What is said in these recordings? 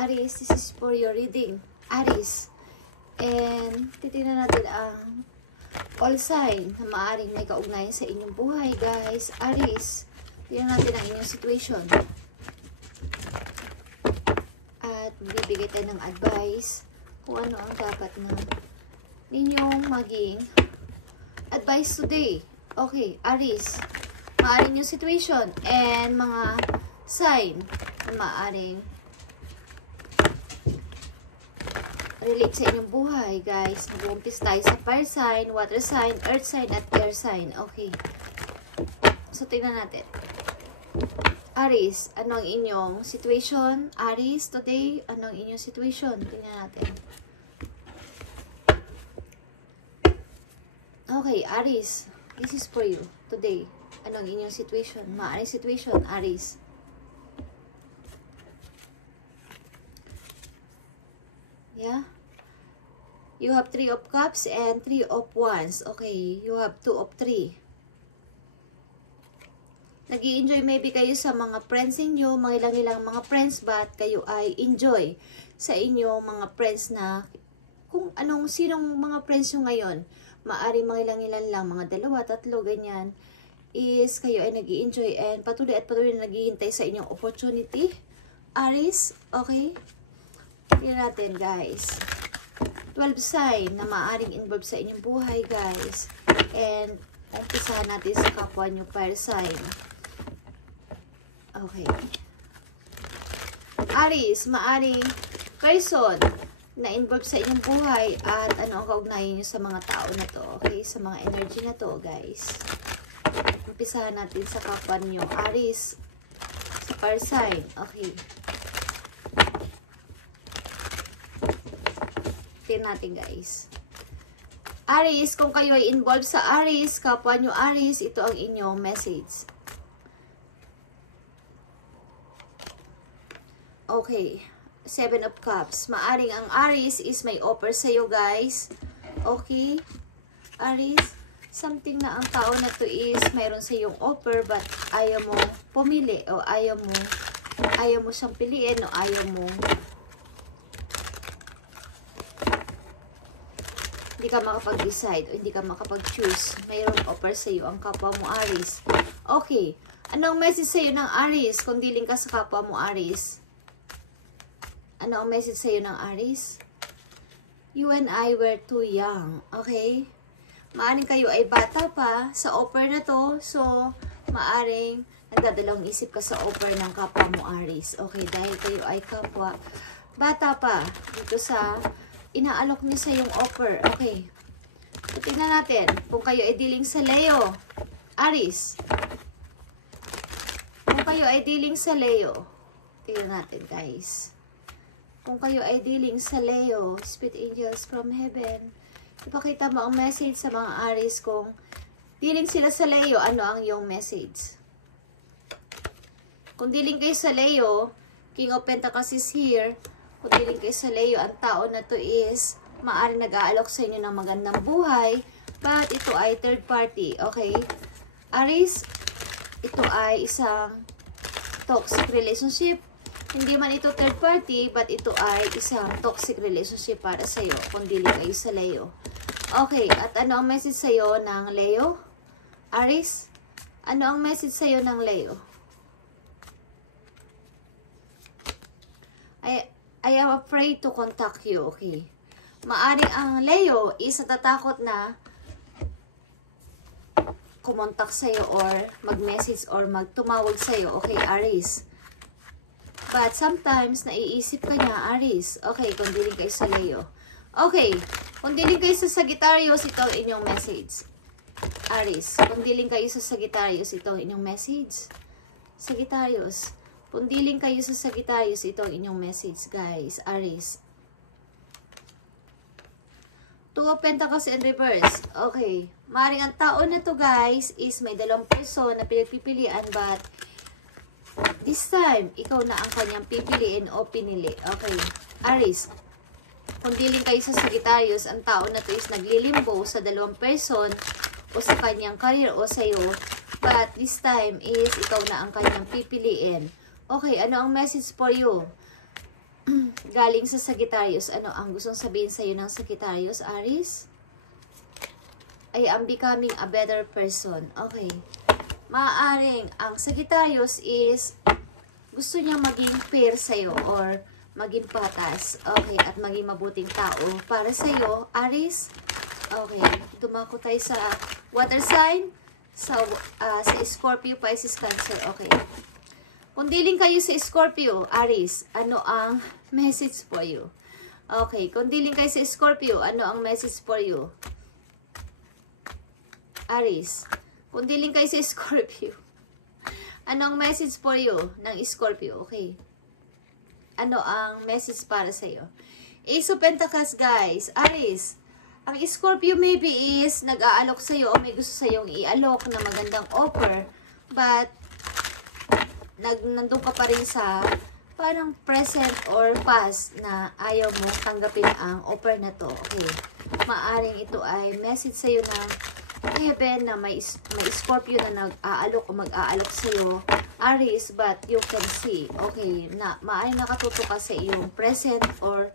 Aries, this is for your reading. Aries. And titignan natin ang all sign na maaaring may kaugnayan sa inyong buhay, guys. Aries. Tignan natin ang inyong situation. At bibigay tayo ng advice kung ano ang dapat na ninyong maging advice today. Okay, Aries. Maaaring yung situation and mga sign na maaaring relate sa inyong buhay, guys. Nag-umpis tayo sa fire sign, water sign, earth sign, at air sign. Okay. So, tingnan natin. Aries, ano ang inyong situation? Aries, today, ano ang inyong situation? Tingnan natin. Okay, Aries, this is for you today. Ano ang inyong situation? Maaaring situation, Aries. Yeah. You have 3 of Cups and 3 of Wands. Okay, you have 2 of 3. Nag-i-enjoy maybe kayo sa mga friends inyo, mga ilang-ilang mga friends, but kayo ay enjoy sa inyo mga friends na kung sinong mga friends nyo ngayon. Maari mga ilang-ilan lang, mga 2, 3, ganyan, is kayo ay nag-i-enjoy and patuloy na naghihintay sa inyong opportunity. Aries, okay? Tingnan natin, guys. 12 sign na maaaring involved sa inyong buhay, guys. And umpisahan natin sa kapwa nyo fire sign. Okay. Aries, maaaring person na involved sa inyong buhay at ano ang kaugnayan nyo sa mga tao na to. Okay, sa mga energy na to, guys. Umpisahan natin sa kapwa nyo. Aries, sa fire sign. Okay. Tingnan natin, guys. Aries, kung kayo ay involved sa Aries, kapwa nyo Aries, ito ang inyong message. Okay. 7 of Cups. Maaring ang Aries is may offer sa'yo, guys. Okay. Aries, something na ang tao na to is mayroon sa iyong offer but ayaw mo pumili o ayaw mo siyang piliin o ayaw mo hindi ka makapag-decide o hindi ka makapag-choose. Mayroong offer sa iyo ang kapwa mo Aries. Okay. Anong message sa iyo ng Aries kung dealing ka sa kapwa mo Aries? Ano ang message sa iyo ng Aries? You and I were too young. Okay? Maaring kayo ay bata pa sa offer na to. So, maaring nagdadalawang isip ka sa offer ng kapwa mo Aries. Okay? Dahil kayo ay kapwa bata pa dito sa inaalok niyo sa yung offer. Okay. So, tingnan natin kung kayo ay dealing sa Leo. Aries. Kung kayo ay dealing sa Leo. Tingnan natin, guys. Kung kayo ay dealing sa Leo, Spirit Angels from Heaven, ipakita mo ang message sa mga Aries kung dealing sila sa Leo, ano ang iyong message. Kung dealing kayo sa Leo, King of Pentacles is here. Kung dealing kayo sa Leo, ang tao na to is maaaring nag-aalok sa inyo ng magandang buhay, but ito ay third party. Okay? Aries, ito ay isang toxic relationship. Hindi man ito third party, but ito ay isang toxic relationship para sa iyo kung dealing kayo sa Leo. Okay, at ano ang message sa iyo ng Leo? Aries, ano ang message sa iyo ng Leo? I am afraid to contact you. Okay. Maaring ang Leo is natatakot na kumontak sa'yo or mag-message or magtumawag sa'yo. Okay, Aries. But sometimes, naiisip ka niya, Aries. Okay, kung dealing kayo sa Leo. Okay, kung dealing kayo sa Sagittarius, ito ang inyong message. Aries, kung dealing kayo sa Sagittarius, ito ang inyong message. Sagittarius, kung dealing kayo sa Sagittarius, ito ang inyong message, guys. Aries. 2 of Pentacles in reverse. Okay. Maring ang tao na to, guys, is may 2 person na pinagpipilian, but this time, ikaw na ang kanyang pipiliin o pinili. Okay. Aries. Kung dealing kayo sa Sagittarius, ang tao na to is naglilimbo sa 2 person o sa kanyang career o sa'yo, but this time is ikaw na ang kanyang pipiliin. Okay, ano ang message for you? galing sa Sagittarius. Ano ang gustong sabihin sa'yo ng Sagittarius, Aries? I am becoming a better person. Okay. Maaaring ang Sagittarius is gusto niya maging fair sa'yo or maging patas. Okay. At maging mabuting tao para sa'yo, Aries. Okay. Dumako tayo sa water sign. Sa Scorpio, Pisces, Cancer. Okay. Kung dealing kayo sa Scorpio, Aries, ano ang message for you? Okay. Kung dealing kayo sa Scorpio, ano ang message for you? Aries, kung dealing kayo sa Scorpio, anong message for you ng Scorpio? Okay. Ano ang message para sa'yo? Ace of Pentacles, guys. Aries, ang Scorpio maybe is nag-aalok sa'yo o may gusto sa'yong i-alok na magandang offer, but nandun ka pa rin sa parang present or past na ayaw mo tanggapin ang offer na to. Okay. Maaring ito ay message sa'yo ng heaven na may Scorpio na nag-aalok o mag-aalok sa'yo, Aries, but you can see, okay, na maaaring nakatuto ka sa iyong present or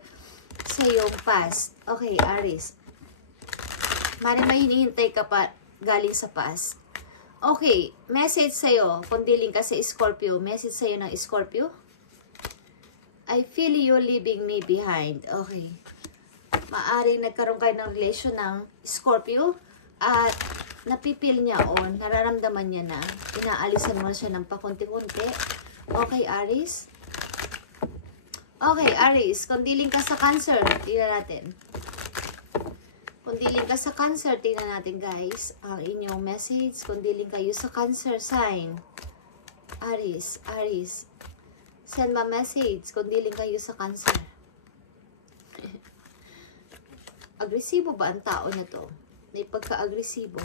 sa iyong past. Okay, Aries. Maaaring may hinihintay ka pa galing sa past. Okay, message sa'yo, kung dealing ka sa Scorpio, message sa'yo ng Scorpio. I feel you leaving me behind. Okay. Maaaring nagkaroon kayo ng relation ng Scorpio, at napipil niya o nararamdaman niya na inaalisan mo siya ng pakunti-kunti. Okay, Aries? Okay, Aries, kung dealing ka sa Cancer, tingnan natin. Kung dealing ka sa Cancer, tingnan natin, guys, ang inyong message. Kung dealing kayo sa Cancer sign, Aries, Aries, send ma message kung dealing kayo sa Cancer. Agresibo ba ang tao na to? May pagka-agresibo.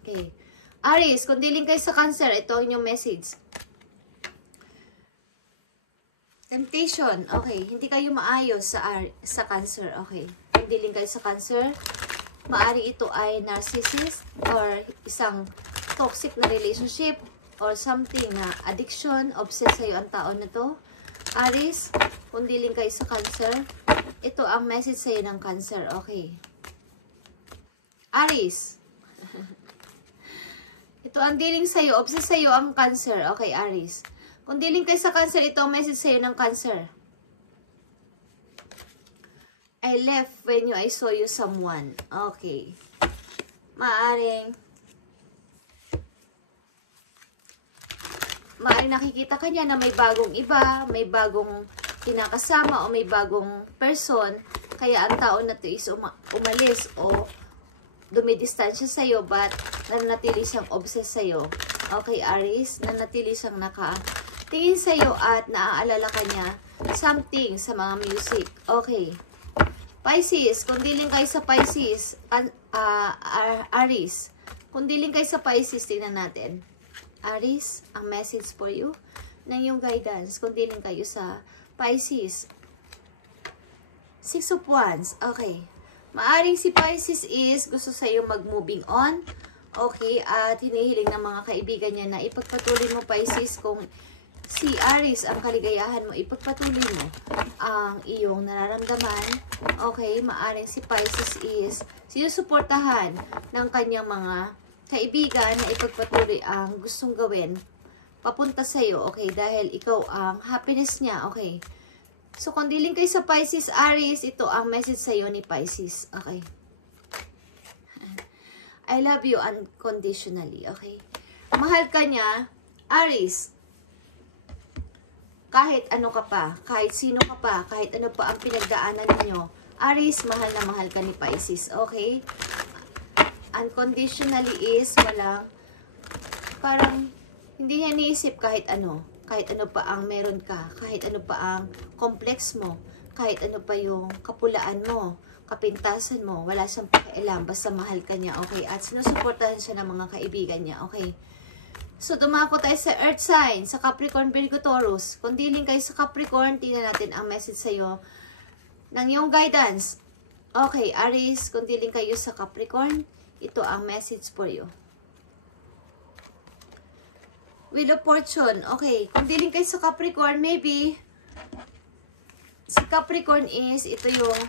Okay. Aries, kung dealing kayo sa Cancer, ito ang inyong message. Temptation. Okay. Hindi kayo maayos sa Cancer. Okay. Kung dealing kayo sa Cancer, maari ito ay narcissist or isang toxic na relationship or something na addiction, obsessed sa'yo ang tao na to. Aries, kung dealing kayo sa Cancer, ito ang message sa'yo ng Cancer. Okay. Aries. Ito ang dealing sa'yo. Obsessed sa'yo ang Cancer. Okay, Aries. Kung dealing kayo sa Cancer, ito ang message sa'yo ng Cancer. I left when I saw you someone. Okay. Maaring nakikita ka niya na may bagong iba, may bagong kinakasama o may bagong person. Kaya ang tao na to is umalis o dumidistansya sa'yo, but nanatili siyang obsessed sa'yo. Okay, Aries, nanatili siyang nakatingin sa'yo at naaalala ka niya something sa mga music. Okay. Pisces, kung dealing kayo sa Pisces, Aries, kung dealing kayo sa Pisces, tingnan natin. Aries, ang message for you ng yung guidance, kung dealing kayo sa Pisces. Six of Wands. Okay. Maaring si Pisces is gusto sa'yo mag-moving on. Okay, at hinihiling ng mga kaibigan niya na ipagpatuloy mo, Pisces, kung si Aries ang kaligayahan mo, ipagpatuloy mo ang iyong nararamdaman. Okay, maaring si Pisces is sinusuportahan ng kanyang mga kaibigan na ipagpatuloy ang gustong gawin papunta sa'yo. Okay, dahil ikaw ang happiness niya. Okay. So, kung dealing kayo sa Pisces, Aries, ito ang message sa'yo ni Pisces. Okay. I love you unconditionally. Okay. Mahal ka niya, Aries. Kahit ano ka pa, kahit sino ka pa, kahit ano pa ang pinagdaanan ninyo, Aries, mahal na mahal ka ni Pisces. Okay. Unconditionally is walang, parang hindi niya niisip kahit ano. Kahit ano pa ang meron ka, kahit ano pa ang complex mo, kahit ano pa yung kapulaan mo, kapintasan mo, wala siyang pakialam, basta mahal ka niya, okay? At sinusuportahan siya ng mga kaibigan niya, okay? So, dumako tayo sa Earth sign, sa Capricorn, Virgo, Taurus. Kung dealing kayo sa Capricorn, tingnan natin ang message sa'yo ng iyong guidance. Okay, Aries, kung dealing kayo sa Capricorn, ito ang message for you. Wheel of Fortune. Okay. Kung dealing kayo sa Capricorn, maybe si Capricorn is, ito yung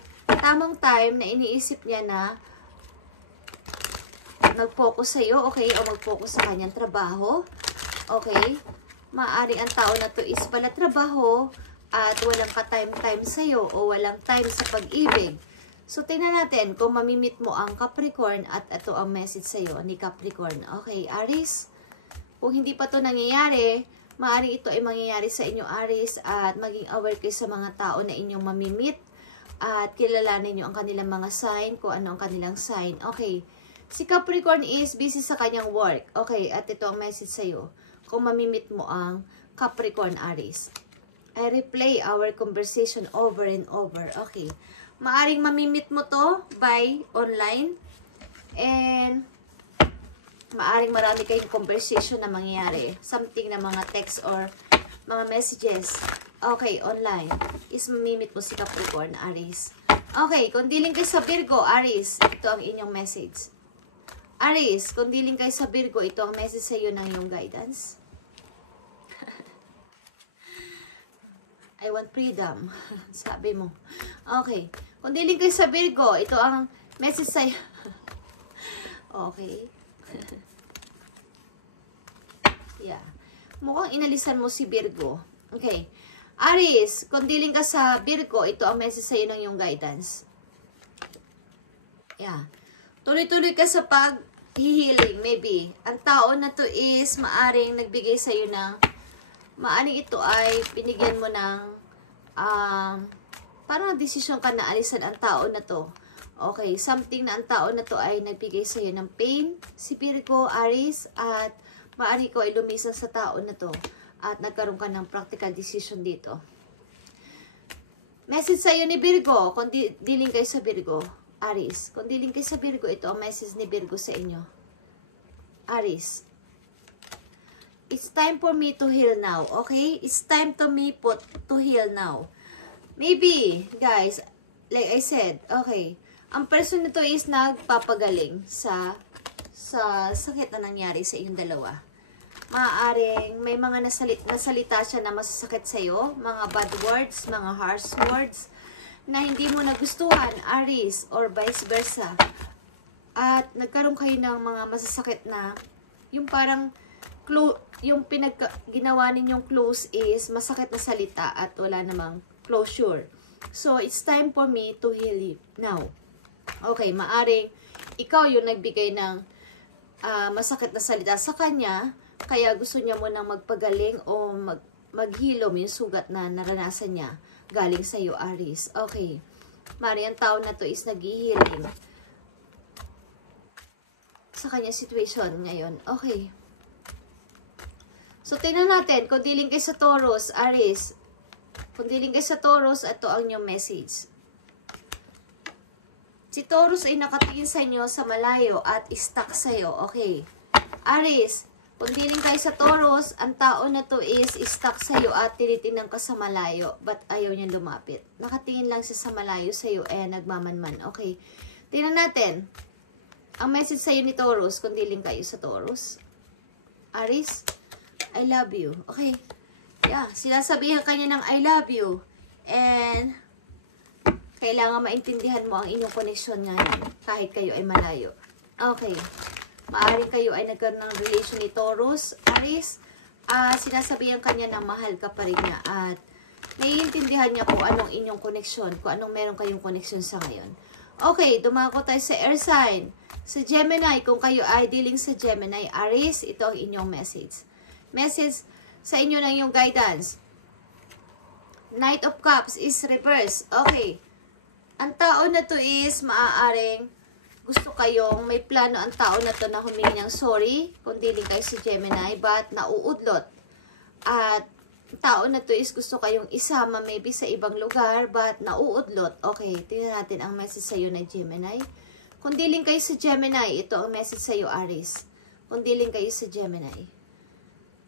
tamang time na iniisip niya na mag-focus sa'yo, okay? O mag-focus sa kanyang trabaho, okay? Maaring ang tao na to is pala trabaho at walang ka-time-time sa'yo o walang time sa pag-ibig. So, tingnan natin kung mamimit mo ang Capricorn at ito ang message sa'yo ni Capricorn. Okay, Aries? Kung hindi pa to nangyayari, maaring ito ay mangyayari sa inyo, Aries, at maging aware kayo sa mga tao na inyong mamimit at kilalanin nyo ang kanilang mga sign, kung ano ang kanilang sign. Okay, si Capricorn is busy sa kanyang work. Okay, at ito ang message sa'yo kung mamimit mo ang Capricorn, Aries. I replay our conversation over and over. Okay, maaring mamimit mo to by online and maaring marami kayong conversation na mangyayari. Something na mga text or mga messages. Okay, online. Is mamimit mo si Capricorn, Aries. Okay, kung dealing kayo sa Virgo, Aries, ito ang inyong message. Aries, kung dealing kayo sa Virgo, ito ang message sa iyo ng iyong guidance. I want freedom. Sabi mo. Okay. Kung dealing kayo sa Virgo, ito ang message sa iyo. Okay. Yeah. Mukhang inalisan mo si Virgo. Okay. Aries, kung dealing ka sa Virgo, ito ang message sa iyo ng iyong guidance. Yeah. Tuloy-tuloy ka sa pag-healing, maybe. Ang tao na to is maaring nagbigay sa iyo ng, maaring ito ay binigyan mo ng, parang desisyon ka na alisan ang tao na to. Okay, something na ang tao na to ay nagbigay sa iyo ng pain, si Virgo, Aries, at maaari ko ay lumisan sa tao na to at nagkaroon ka ng practical decision dito. Message sa iyo ni Virgo, kung dealing kayo sa Virgo, Aries. Kung dealing kayo sa Virgo, ito ang message ni Virgo sa inyo. Aries. It's time for me to heal now, okay? It's time to me to heal now. Maybe, guys, like I said, okay, ang person nito is nagpapagaling sa sakit na nangyari sa inyong dalawa. Maaaring may mga nasalita siya na masasakit sa iyo, mga bad words, mga harsh words, na hindi mo nagustuhan, Aries, or vice versa. At nagkaroon kayo ng mga masasakit na, yung parang, yung ginawa ninyong close is masakit na salita at wala namang closure. So, it's time for me to heal you now. Okay, maaring ikaw yung nagbigay ng masakit na salita sa kanya, kaya gusto niya munang magpagaling o maghilom yung sugat na naranasan niya galing sa iyo, Aries. Okay, maaring ang tao na to is nag-healing sa kanya situation ngayon. Okay. So, tingnan natin, kung dealing kayo sa Taurus, Aries, kung dealing kayo sa Taurus, ito ang inyong message. Si Taurus ay nakatingin sa inyo sa malayo at stuck sa iyo. Okay. Aries, kung dealing kayo sa Taurus, ang tao na to is stuck sa iyo at tinitingnan ka sa malayo, but ayaw niyang lumapit. Nakatingin lang siya sa malayo sa iyo, nagmamanman. Okay. Tingnan natin, ang message sa iyo ni Taurus, kung dealing kayo sa Taurus. Aries, I love you. Okay. Yeah, sinasabihan kanya ng I love you. And kailangan maintindihan mo ang inyong koneksyon ngayon kahit kayo ay malayo. Okay. Maaring kayo ay nagkaroon ng relation ni Taurus, Aries. Sinasabihan kanya na mahal ka pa rin niya at naiintindihan niya kung anong inyong koneksyon, kung anong meron kayong koneksyon sa ngayon. Okay, dumako tayo sa air sign. Sa Gemini, kung kayo ay dealing sa Gemini, Aries, ito ang inyong message. Message sa inyo ng inyong guidance. Knight of Cups is reverse. Okay. Ang tao na to is maaaring gusto kayong, may plano ang tao na to na humingi ng sorry kung dealing kayo sa Gemini, but nauudlot. At tao na to is gusto kayong isama maybe sa ibang lugar, but nauudlot. Okay, tingnan natin ang message sa iyo na Gemini. Kung dealing kayo sa Gemini, ito ang message sa iyo, Aries. Kung dealing kayo sa Gemini.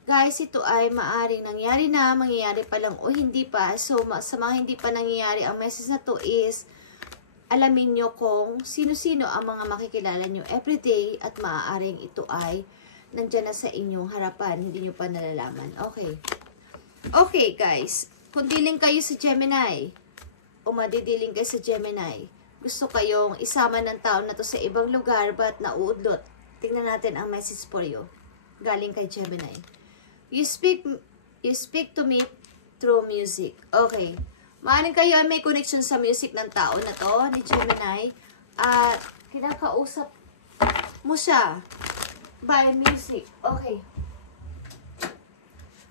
Guys, ito ay maaring nangyari na, mangyayari pa lang o hindi pa. So, sa mga hindi pa nangyayari, ang message na to is, alamin nyo kung sino-sino ang mga makikilala nyo everyday at maaaring ito ay nandyan na sa inyong harapan. Hindi nyo pa nalalaman. Okay. Okay, guys. Kung dealing kayo sa Gemini, o madidiling kayo sa Gemini. Gusto kayong isama ng tao na to sa ibang lugar but nauudlot. Tingnan natin ang message for you. Galing kay Gemini. You speak to me through music. Okay. Maaaring kayo ay may connection sa music ng tao na to, ni Gemini. At kinakausap mo siya by music. Okay.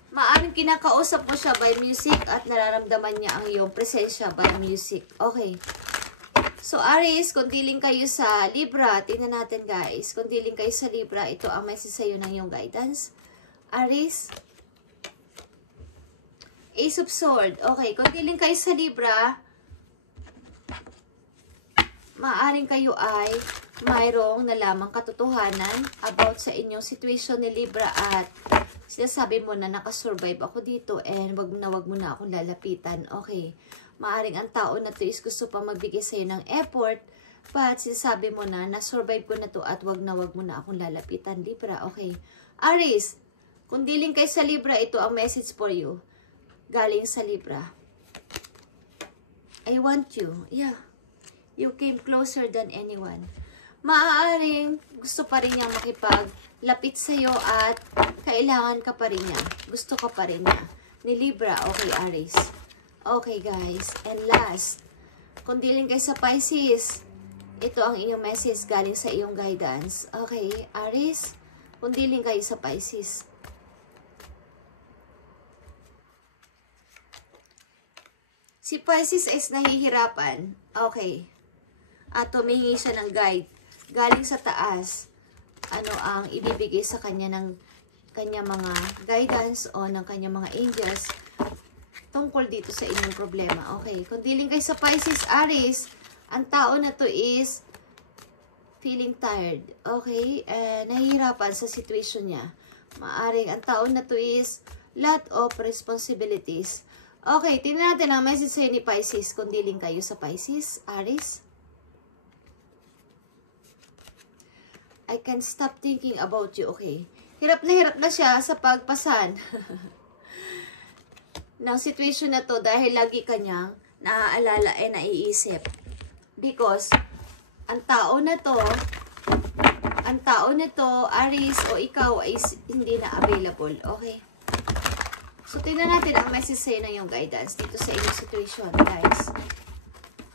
Maaaring kinakausap mo siya by music at nararamdaman niya ang iyong presensya by music. Okay. So, Aries, kung dealing kayo sa Libra, tingnan natin guys. Kung dealing kayo sa Libra, ito ang message sa'yo ng iyong guidance. Aries, Ace of Swords. Okay, kung dealing kayo sa Libra, maaaring kayo ay mayroong nalamang katotohanan about sa inyong situation ni Libra at sinasabi mo na nakasurvive ako dito and wag mo na akong lalapitan. Okay. Maaring ang tao na to is gusto pa magbigay sa'yo ng effort, but sinasabi mo na, na-survive ko na to at wag mo na akong lalapitan, Libra. Okay. Aries, kung dealing kayo sa Libra, ito ang message for you. Galing sa Libra. I want you. Yeah. You came closer than anyone. Maaaring gusto pa rin niyang makipaglapit sa'yo at kailangan ka pa rin niya. Gusto ka pa rin niya. Ni Libra. Okay, Aries. Okay guys, and last, kung dealing kayo sa Pisces, ito ang inyong message galing sa iyong guidance. Okay, Aries, kung dealing kayo sa Pisces. Si Pisces is nahihirapan. Okay. At tumingi siya ng guide. Galing sa taas, ano ang ibibigay sa kanya ng kanya mga guidance o ng kanya mga angels tungkol dito sa inyong problema. Okay, kung dealing kayo sa Pisces, Aries, ang tao na to is feeling tired. Okay, nahihirapan sa situation niya. Maaring ang tao na to is lot of responsibilities. Okay, tingnan natin ang message sa'yo ni Pisces kung dealing kayo sa Pisces, Aries. I can't stop thinking about you. Okay, hirap na siya sa pagpasan ng situation na to dahil lagi kanyang naaalala ay naiisip. Because, ang tao na to, Aries o ikaw ay hindi na available. Okay? So, tingnan natin ang message sa'yo ng yung guidance dito sa inyong situation, guys.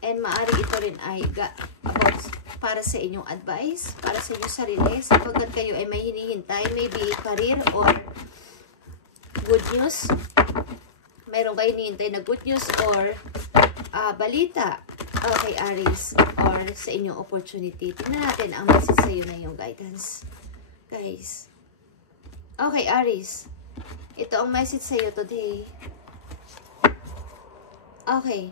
And maaari ito rin ay about para sa inyong advice, para sa inyong sarili, sapagkat kayo ay may hinihintay, maybe career or good news. Mayroon kayo hinihintay na good news or balita. Okay, Aries, or sa inyong opportunity. Tingnan natin ang message sa iyo na yung guidance. Guys. Okay, Aries. Ito ang message sa iyo today. Okay.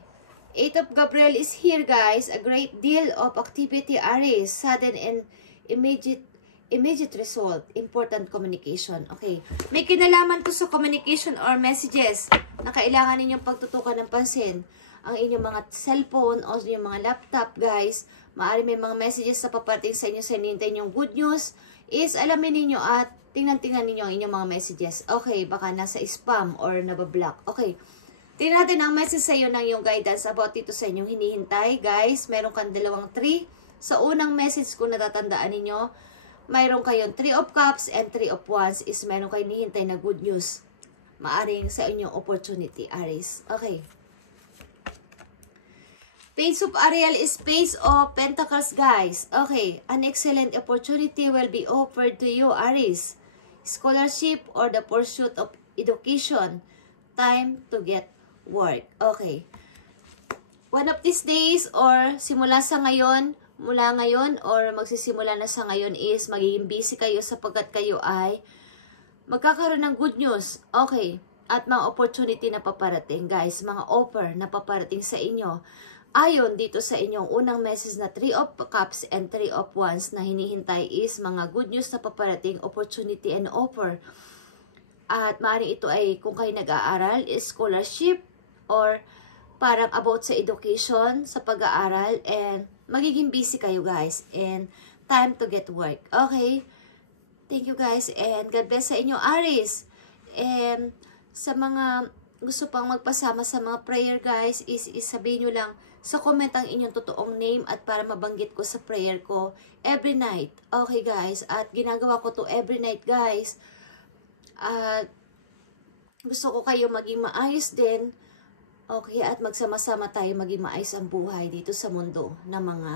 8 of Gabriel is here, guys. A great deal of activity, Aries. Sudden and immediate result. Important communication. Okay. May kinalaman to sa communication or messages na kailangan ninyong pagtutukan ng pansin. Ang inyong mga cellphone o inyong mga laptop, guys. Maaari may mga messages na paparating sa inyo sa hinihintay ninyong good news. Is alamin ninyo at tingnan ninyo ang inyong mga messages. Okay, baka nasa spam or nabablock. Okay. Tingnan natin ang message sa iyo ng iyong guidance about dito sa inyong hinihintay. Guys, meron kang dalawang 3. Sa unang message kung natatandaan ninyo, mayroon kayong 3 of Cups and 3 of Wands is meron kayong hinihintay na good news. Maaring sa inyong opportunity, Aries. Okay. Page of Ariel is Page of Pentacles, guys. Okay. An excellent opportunity will be offered to you, Aries. Scholarship or the pursuit of education. Time to get work. Okay. One of these days or simula sa ngayon, mula ngayon or magsisimula na sa ngayon is magiging busy kayo sapagkat kayo ay magkakaroon ng good news. Okay. At mga opportunity na paparating, guys. Mga offer na paparating sa inyo. Ayon dito sa inyong unang message na 3 of Cups and 3 of Wands na hinihintay is mga good news na paparating, opportunity and offer. At maaaring ito ay kung kayo nag-aaral, scholarship or parang about sa education, sa pag-aaral, and magiging busy kayo, guys. And time to get work. Okay? Thank you, guys. And God bless sa inyo, Aries. And sa mga gusto pang magpasama sa mga prayer guys, is sabihin nyo lang sa comment ang inyong totoong name at para mabanggit ko sa prayer ko every night. Okay guys, at ginagawa ko to every night guys. At gusto ko kayo maging maayos din. Okay, at magsama-sama tayo maging maayos ang buhay dito sa mundo ng mga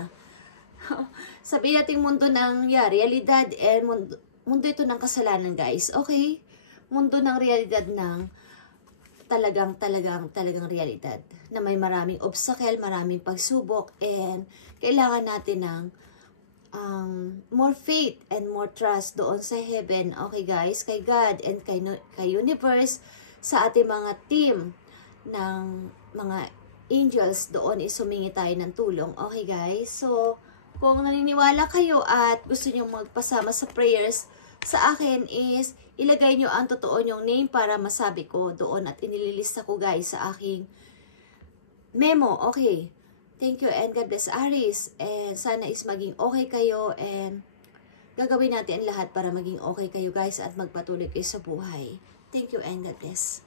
sabihin natin mundo ng realidad and mundo ito ng kasalanan guys. Okay? Mundo ng realidad ng talagang realidad na may maraming obstacle, maraming pagsubok, and kailangan natin ng more faith and more trust doon sa heaven. Okay guys, kay God and kay universe, sa ating mga team ng mga angels, doon isumingi tayo ng tulong. Okay guys, so kung naniniwala kayo at gusto nyo magpasama sa prayers sa akin, is ilagay nyo ang totoo nyong name para masabi ko doon at inililista ko guys sa aking memo. Okay, thank you and God bless Aries, and sana is maging okay kayo, and gagawin natin ang lahat para maging okay kayo guys at magpatuloy kayo sa buhay. Thank you and God bless.